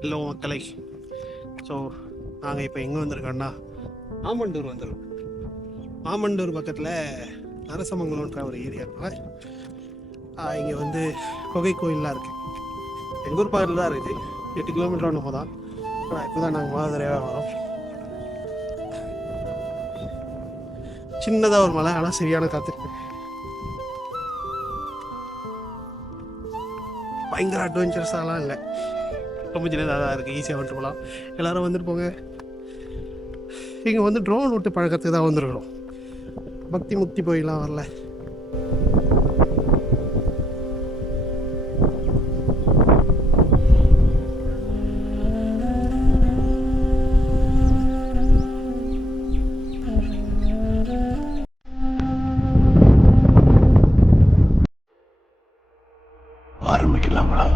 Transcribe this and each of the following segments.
Hello மக்களை. So நாங்கள் இப்போ எங்கே வந்திருக்கோன்னா ஆமண்டூர் வந்துருக்கோம். ஆமண்டூர் பக்கத்தில் நரசமங்கலம்ன்ற ஒரு ஏரியாவில் இங்கே வந்து குகை கோயிலெலாம் இருக்குது. எங்கள் ஊர் பக்கத்தில் தான் இருக்குது. 8 கிலோமீட்டர் நம்ம தான். ஆனால் இப்போ தான் நாங்கள் மாதிரி வரோம். சின்னதாக ஒரு மலை, ஆனால் சரியான காற்று. பயங்கர அட்வென்ச்சர்ஸாலாம் இல்லை, ரொம்ப சின்னதாக தான் இருக்குது. ஈஸியாக வந்துட்டு போகலாம். எல்லோரும் வந்துட்டு போங்க. இங்கே வந்து ட்ரோன் விட்டு பழக்கத்துக்கு தான் வந்துருக்கணும். பக்தி முக்தி போயிலாம் வரல. ஆரம்பிக்கலாங்களா?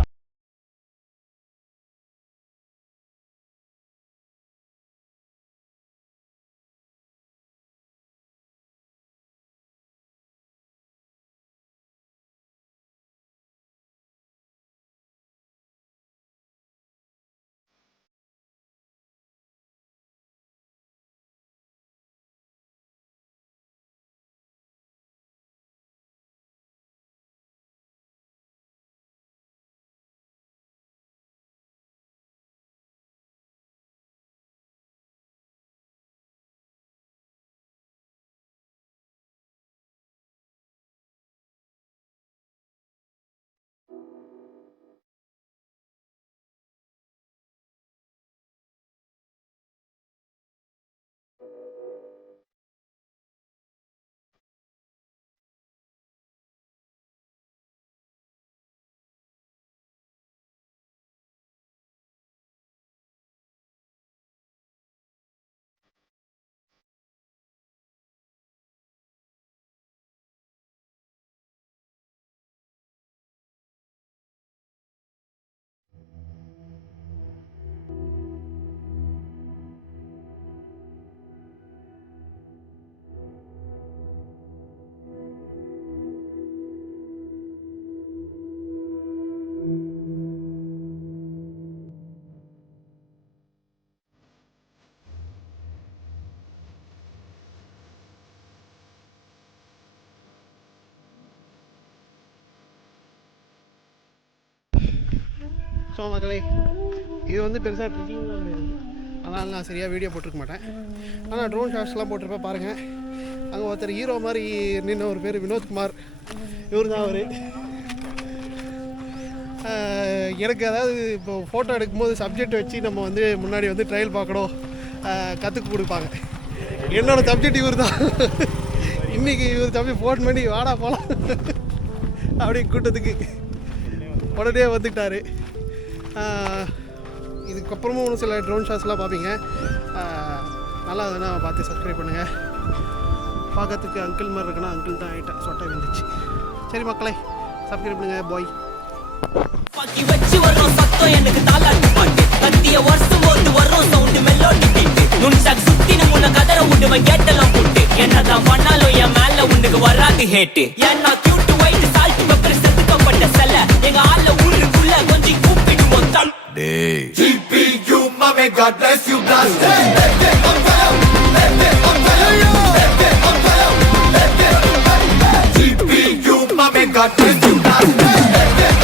ஸோ மக்களே, இது வந்து பெருசாக ட்ரெக்கிங் தான் கிடையாது. அதனால் நான் சரியாக வீடியோ போட்டிருக்க மாட்டேன். ஆனால் ட்ரோன் ஷாட்ஸ்லாம் போட்டிருப்பேன் பாருங்கள். அங்கே ஒருத்தர் ஹீரோ மாதிரி நின்று ஒரு பேர் வினோத்குமார். இவர் தான் அவர். எனக்கு அதாவது இப்போ ஃபோட்டோ எடுக்கும்போது சப்ஜெக்ட் வச்சு நம்ம வந்து முன்னாடி வந்து ட்ரையல் பார்க்கணும், கற்றுக்கு கொடுப்பாங்க. என்னோடய சப்ஜெக்ட் இவர் தான். இன்றைக்கி இவர் தம்பி ஃபோன் பண்ணி வாடா போகலாம் அப்படி கூட்டத்துக்கு உடனே வந்துக்கிட்டார். இதுக்கப்புறமும் ஒன்று சில ட்ரோன் ஷாட்ஸ்லாம் பார்ப்பீங்க. நல்லா அதனா பார்த்து சப்ஸ்கிரைப் பண்ணுங்கள். பார்க்கறதுக்கு அங்கிள் மாதிரி இருக்குன்னா அங்கிள் தான் ஆகிட்டேன், சொட்டை வந்துச்சு. சரி மக்களே, சப்ஸ்கிரைப் பண்ணுங்கள். பாய். வச்சு வர்றோம் சத்தம் எனக்கு தாலாட்டு பாட்டு கத்திய வருஷம் போது வர்றோம் சவுண்டு மெல்லோடி பீட்டு நுண்சாக் சுத்தி நம்ம கதற விடுவேன் கேட்டெல்லாம் போட்டு என்னதான் பண்ணாலும் என் மேல உனக்கு வராது ஹேட்டு. ஏன்னா கியூட் ஒயிட் சால்ட் பெப்பர் செதுக்கப்பட்ட செல்ல எங்க ஆள ஊருக்குள்ள கொஞ்சம் கூப்பிடுவோம் தம். GPU mame God bless you blast. GPU mame God bless you blast.